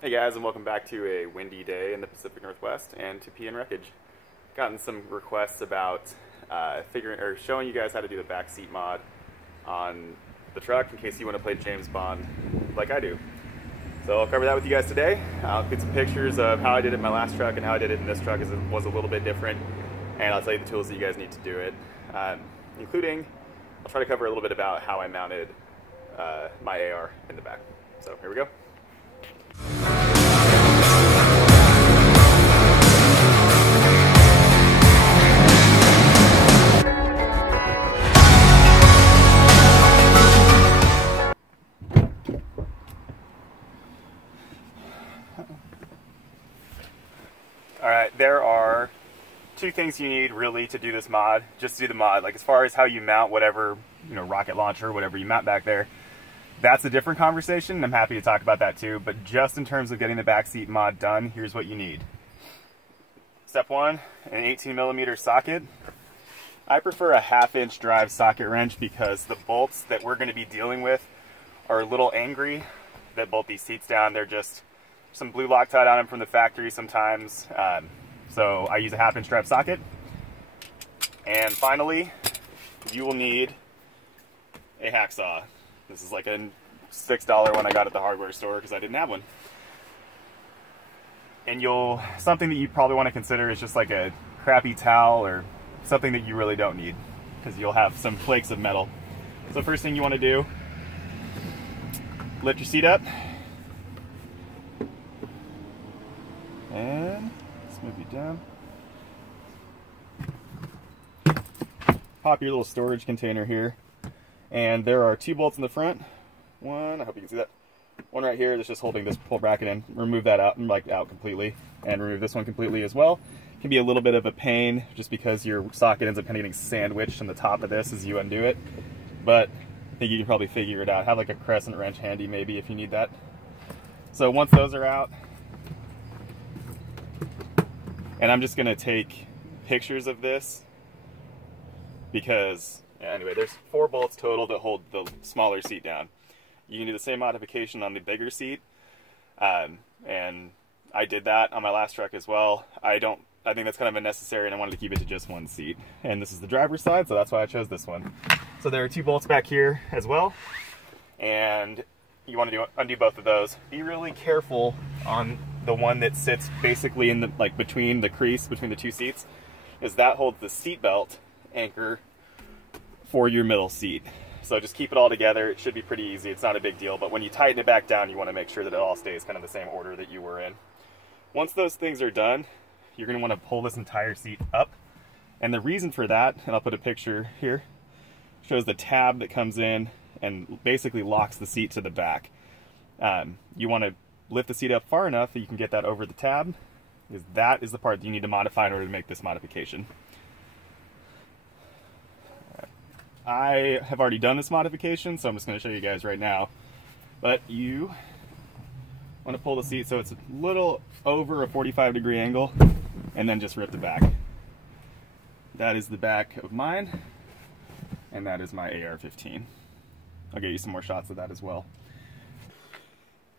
Hey guys, and welcome back to a windy day in the Pacific Northwest and to PNWreckage. Gotten some requests about showing you guys how to do the backseat mod on the truck in case you want to play James Bond like I do. So I'll cover that with you guys today. I'll get some pictures of how I did it in my last truck and how I did it in this truck, as it was a little bit different, and I'll tell you the tools that you guys need to do it, including I'll try to cover a little bit about how I mounted my AR in the back. So here we go. Alright, there are two things you need really to do this mod, just to do the mod. Like as far as how you mount whatever, rocket launcher, whatever you mount back there, that's a different conversation, and I'm happy to talk about that too. But just in terms of getting the backseat mod done, here's what you need. Step one, an 18mm socket. I prefer a 1/2" drive socket wrench because the bolts that we're going to be dealing with are a little angry that bolt these seats down. They're just some blue Loctite on them from the factory sometimes. So I use a 1/2" drive socket. And finally, you will need a hacksaw. This is like a $6 one I got at the hardware store because I didn't have one. And something that you probably want to consider is just like a crappy towel or something that you really don't need, because you'll have some flakes of metal. So first thing you want to do, lift your seat up. And let's move you down. Pop your little storage container here. And there are 2 bolts in the front. One, I hope you can see that. One right here that's just holding this pull bracket in. Remove that out, out completely. And remove this one completely as well. It can be a little bit of a pain just because your socket ends up kind of getting sandwiched on the top of this as you undo it. But I think you can probably figure it out. Have like a crescent wrench handy maybe if you need that. So once those are out, and I'm just going to take pictures of this because, anyway, there's 4 bolts total that hold the smaller seat down. You can do the same modification on the bigger seat, and I did that on my last truck as well. I think that's kind of unnecessary, and I wanted to keep it to just one seat. And this is the driver's side, so that's why I chose this one. So there are 2 bolts back here as well, and you want to undo both of those. Be really careful on the one that sits basically in the between the crease between the 2 seats, is that holds the seat belt anchor for your middle seat. So just keep it all together. It should be pretty easy. It's not a big deal, but when you tighten it back down, you want to make sure that it all stays kind of the same order that you were in. Once those things are done, you're going to want to pull this entire seat up. And the reason for that, and I'll put a picture here, shows the tab that comes in and basically locks the seat to the back. You want to lift the seat up far enough that you can get that over the tab, because that is the part that you need to modify in order to make this modification. I have already done this modification, so I'm just going to show you guys right now. But you want to pull the seat so it's a little over a 45-degree angle, and then just rip the back. That is the back of mine, and that is my AR-15. I'll get you some more shots of that as well.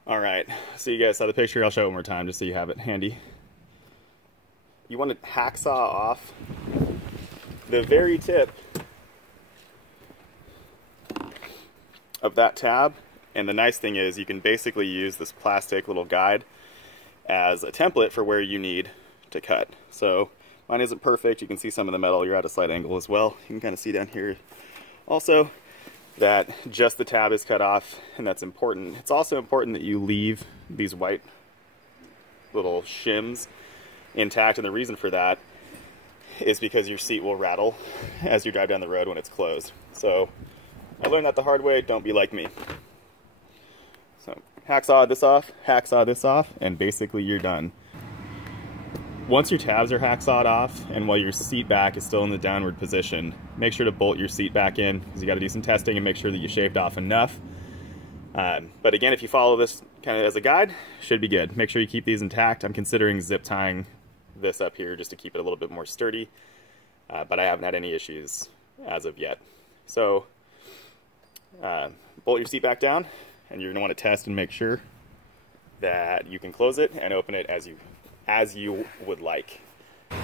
Alright, so you guys saw the picture. I'll show it one more time just so you have it handy. You want to hacksaw off the very tip of that tab, and the nice thing is you can basically use this plastic little guide as a template for where you need to cut. So mine isn't perfect. You can see some of the metal. You're at a slight angle as well. You can kind of see down here also that just the tab is cut off, and that's important. It's also important that you leave these white little shims intact, and the reason for that is because your seat will rattle as you drive down the road when it's closed. So I learned that the hard way. Don't be like me. So hacksaw this off, and basically you're done. Once your tabs are hacksawed off, and while your seat back is still in the downward position, make sure to bolt your seat back in, because you got to do some testing and make sure that you shaved off enough. But again, if you follow this kind of as a guide, should be good. Make sure you keep these intact. I'm considering zip tying this up here just to keep it a little bit more sturdy, but I haven't had any issues as of yet. So bolt your seat back down, and you're going to want to test and make sure that you can close it and open it as you would like. All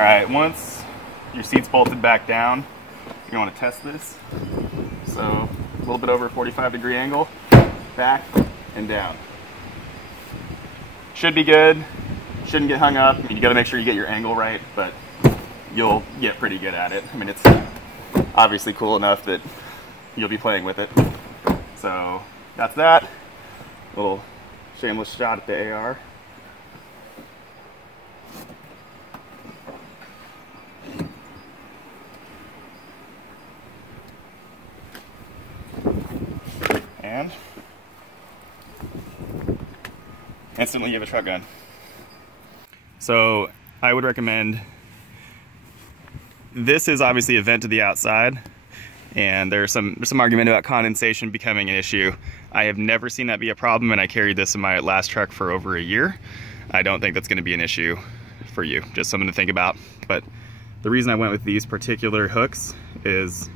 right, once your seat's bolted back down, you're going to test this. So a little bit over a 45-degree angle, back and down. Should be good. Shouldn't get hung up. I mean, you got to make sure you get your angle right, but you'll get pretty good at it. I mean, it's obviously cool enough that you'll be playing with it. So that's that. Little shameless shot at the AR. And instantly you have a truck gun. So I would recommend, this is obviously a vent to the outside, and there's some argument about condensation becoming an issue. I have never seen that be a problem, and I carried this in my last truck for over a year. I don't think that's going to be an issue for you. Just something to think about. But the reason I went with these particular hooks is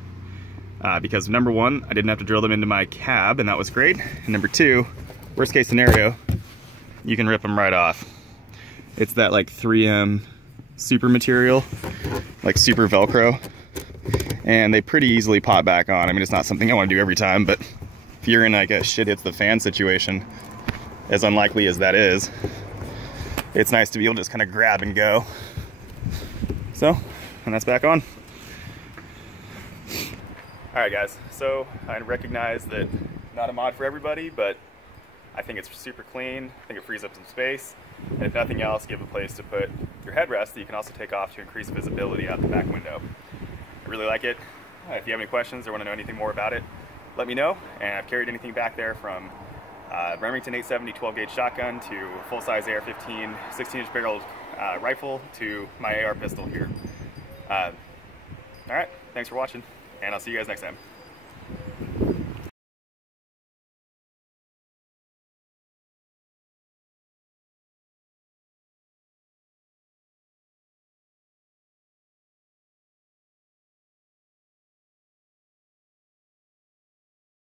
because number one, I didn't have to drill them into my cab, and that was great. And number two, worst case scenario, you can rip them right off. It's that like 3M super material, like super Velcro, and they pretty easily pop back on. I mean, it's not something I want to do every time, but if you're in like a shit hits the fan situation, as unlikely as that is, it's nice to be able to just kind of grab and go. So, and that's back on. All right, guys, so I recognize that not a mod for everybody, but I think it's super clean. I think it frees up some space. And if nothing else, give a place to put your headrest that you can also take off to increase visibility out the back window. I really like it. If you have any questions or want to know anything more about it, let me know. And I've carried anything back there from Remington 870 12-gauge shotgun to full-size AR-15 16-inch barrel rifle to my AR pistol here. All right, thanks for watching, and I'll see you guys next time.